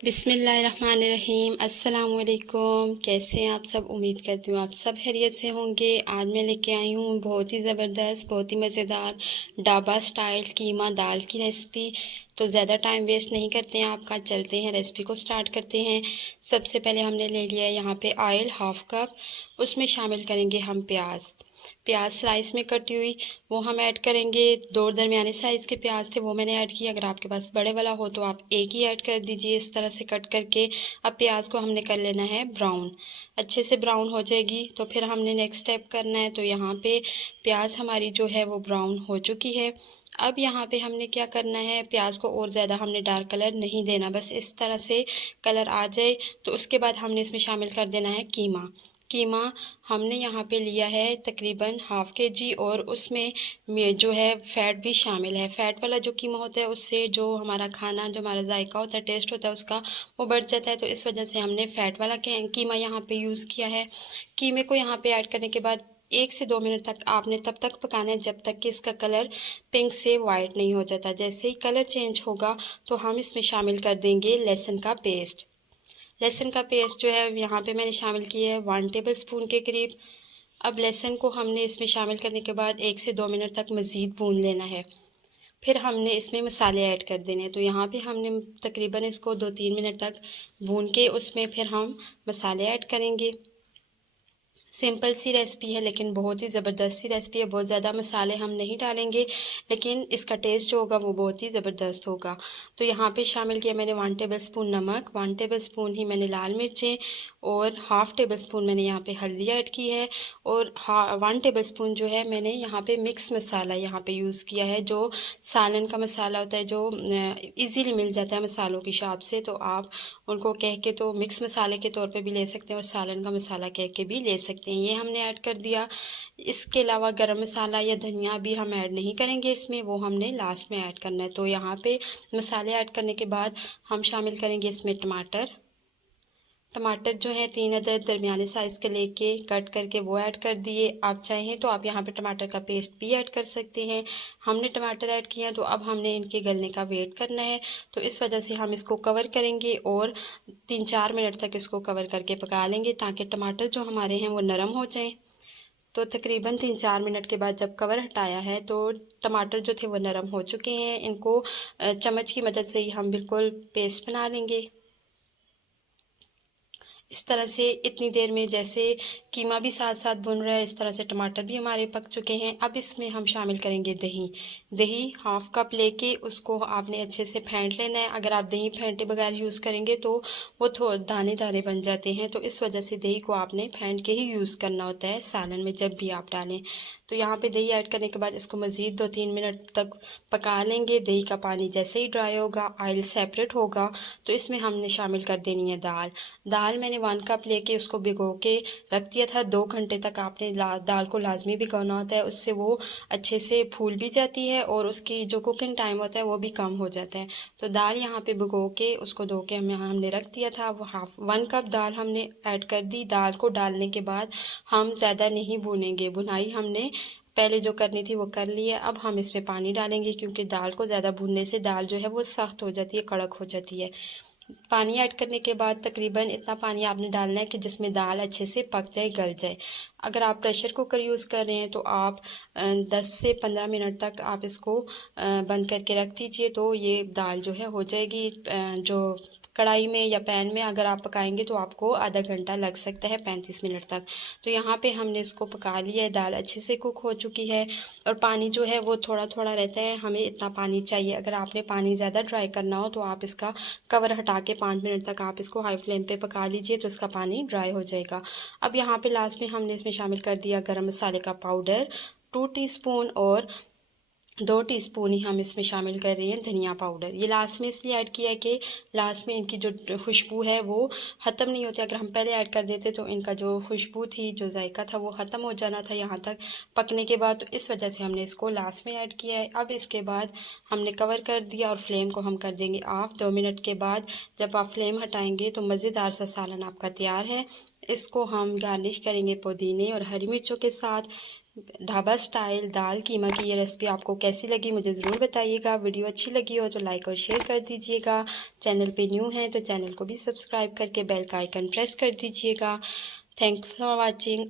बिस्मिल्लाहिर्रहमानिर्रहीम। अस्सलाम वालेकुम। कैसे हैं आप सब? उम्मीद करती हूँ आप सब खैरियत से होंगे। आज मैं लेके आई हूँ बहुत ही ज़बरदस्त, बहुत ही मज़ेदार ढाबा स्टाइल कीमा दाल की रेसिपी। तो ज़्यादा टाइम वेस्ट नहीं करते हैं आपका, चलते हैं रेसिपी को स्टार्ट करते हैं। सबसे पहले हमने ले लिया है यहाँ पे ऑयल हाफ़ कप, उसमें शामिल करेंगे हम प्याज। प्याज स्लाइस में कटी हुई वो हम ऐड करेंगे। दो दरमियाने साइज़ के प्याज थे वो मैंने ऐड किया। अगर आपके पास बड़े वाला हो तो आप एक ही ऐड कर दीजिए इस तरह से कट करके। अब प्याज को हमने कर लेना है ब्राउन, अच्छे से ब्राउन हो जाएगी तो फिर हमने नेक्स्ट स्टेप करना है। तो यहाँ पे प्याज हमारी जो है वो ब्राउन हो चुकी है। अब यहाँ पे हमने क्या करना है, प्याज को और ज़्यादा हमने डार्क कलर नहीं देना, बस इस तरह से कलर आ जाए। तो उसके बाद हमने इसमें शामिल कर देना है कीमा। कीमा हमने यहाँ पे लिया है तकरीबन हाफ़ के जी, और उसमें जो है फ़ैट भी शामिल है। फ़ैट वाला जो कीमा होता है उससे जो हमारा खाना, जो हमारा जायका होता है, टेस्ट होता है उसका, वो बढ़ जाता है। तो इस वजह से हमने फ़ैट वाला कीमा यहाँ पे यूज़ किया है। कीमे को यहाँ पे ऐड करने के बाद 1 से 2 मिनट तक आपने तब तक पकाना है जब तक कि इसका कलर पिंक से वाइट नहीं हो जाता। जैसे ही कलर चेंज होगा तो हम इसमें शामिल कर देंगे लहसुन का पेस्ट। लहसुन का पेस्ट जो है यहाँ पे मैंने शामिल किया है 1 टेबल स्पून के करीब। अब लहसुन को हमने इसमें शामिल करने के बाद 1 से 2 मिनट तक मज़ीद भून लेना है। फिर हमने इसमें मसाले ऐड कर देने हैं। तो यहाँ पे हमने तकरीबन इसको 2-3 मिनट तक भून के उसमें फिर हम मसाले ऐड करेंगे। सिंपल सी रेसिपी है लेकिन बहुत ही ज़बरदस्त सी रेसिपी है। बहुत ज़्यादा मसाले हम नहीं डालेंगे लेकिन इसका टेस्ट जो होगा वो बहुत ही ज़बरदस्त होगा। तो यहाँ पे शामिल किया मैंने 1 टेबल स्पून नमक, 1 टेबल स्पून ही मैंने लाल मिर्चें, और हाफ़ टेबल स्पून मैंने यहाँ पे हल्दी ऐड की है, और 1 टेबल स्पून जो है मैंने यहाँ पे मिक्स मसाला यहाँ पे यूज़ किया है, जो सालन का मसाला होता है, जो ईज़िली मिल जाता है मसालों की शॉप से। तो आप उनको कह के तो मिक्स मसाले के तौर पे भी ले सकते हैं और सालन का मसाला कह के भी ले सकते हैं। ये हमने ऐड कर दिया। इसके अलावा गरम मसाला या धनिया भी हम ऐड नहीं करेंगे इसमें, वो हमने लास्ट में ऐड करना है। तो यहाँ पे मसाले ऐड करने के बाद हम शामिल करेंगे इसमें टमाटर। टमाटर जो है 3 अदद दरमियाने साइज़ के लेके कट करके वो ऐड कर दिए। आप चाहें तो आप यहाँ पे टमाटर का पेस्ट भी ऐड कर सकते हैं। हमने टमाटर ऐड किया तो अब हमने इनके गलने का वेट करना है। तो इस वजह से हम इसको कवर करेंगे और 3-4 मिनट तक इसको कवर करके पका लेंगे ताकि टमाटर जो हमारे हैं वो नरम हो जाएं। तो तकरीबन 3-4 मिनट के बाद जब कवर हटाया है तो टमाटर जो थे वो नरम हो चुके हैं। इनको चम्मच की मदद से ही हम बिल्कुल पेस्ट बना लेंगे। इस तरह से इतनी देर में जैसे कीमा भी साथ साथ भुन रहा है, इस तरह से टमाटर भी हमारे पक चुके हैं। अब इसमें हम शामिल करेंगे दही। दही हाफ़ कप लेके उसको आपने अच्छे से फेंट लेना है। अगर आप दही फेंटे बगैर यूज़ करेंगे तो वो थोड़े दाने दाने बन जाते हैं। तो इस वजह से दही को आपने फेंट के ही यूज़ करना होता है सालन में जब भी आप डालें। तो यहाँ पे दही ऐड करने के बाद इसको मज़ीद 2-3 मिनट तक पका लेंगे। दही का पानी जैसे ही ड्राई होगा, ऑयल सेपरेट होगा, तो इसमें हमने शामिल कर देनी है दाल। दाल मैंने 1 कप लेके उसको भिगो के रख दिया था। 2 घंटे तक आपने दाल को लाजमी भिगोना होता है, उससे वो अच्छे से फूल भी जाती है और उसकी जो कुकिंग टाइम होता है वो भी कम हो जाता है। तो दाल यहाँ पे भिगो के उसको धो के हमने रख दिया था। वो 1 कप दाल हमने ऐड कर दी। दाल को डालने के बाद हम ज़्यादा नहीं भूनेंगे, भुनाई हमने पहले जो करनी थी वो कर ली है। अब हम इसमें पानी डालेंगे क्योंकि दाल को ज़्यादा भूनने से दाल जो है वो सख्त हो जाती है, कड़क हो जाती है। पानी ऐड करने के बाद तकरीबन इतना पानी आपने डालना है कि जिसमें दाल अच्छे से पक जाए, गल जाए। अगर आप प्रेशर कुकर यूज़ कर रहे हैं तो आप 10 से 15 मिनट तक आप इसको बंद करके रख दीजिए, तो ये दाल जो है हो जाएगी। जो कढ़ाई में या पैन में अगर आप पकाएंगे तो आपको आधा घंटा लग सकता है, 35 मिनट तक। तो यहाँ पे हमने इसको पका लिया है, दाल अच्छे से कुक हो चुकी है और पानी जो है वो थोड़ा थोड़ा रहता है, हमें इतना पानी चाहिए। अगर आपने पानी ज़्यादा ड्राई करना हो तो आप इसका कवर हटा के 5 मिनट तक आप इसको हाई फ्लेम पे पका लीजिए तो इसका पानी ड्राई हो जाएगा। अब यहाँ पे लास्ट में हमने इसमें शामिल कर दिया गरम मसाले का पाउडर 2 टीस्पून, और 2 टीस्पून ही हम इसमें शामिल कर रहे हैं धनिया पाउडर। ये लास्ट में इसलिए ऐड किया है कि लास्ट में इनकी जो खुशबू है वो ख़त्म नहीं होती। अगर हम पहले ऐड कर देते तो इनका जो खुशबू थी, जो जायका था, वो ख़त्म हो जाना था यहाँ तक पकने के बाद। तो इस वजह से हमने इसको लास्ट में ऐड किया है। अब इसके बाद हमने कवर कर दिया और फ्लेम को हम कर देंगे ऑफ। 2 मिनट के बाद जब आप फ्लेम हटाएंगे तो मज़ेदार सा सालन आपका तैयार है। इसको हम गार्निश करेंगे पुदीने और हरी मिर्चों के साथ। ढाबा स्टाइल दाल कीमा की ये रेसिपी आपको कैसी लगी मुझे ज़रूर बताइएगा। वीडियो अच्छी लगी हो तो लाइक और शेयर कर दीजिएगा। चैनल पे न्यू हैं तो चैनल को भी सब्सक्राइब करके बेल का आइकन प्रेस कर दीजिएगा। Thank for watching.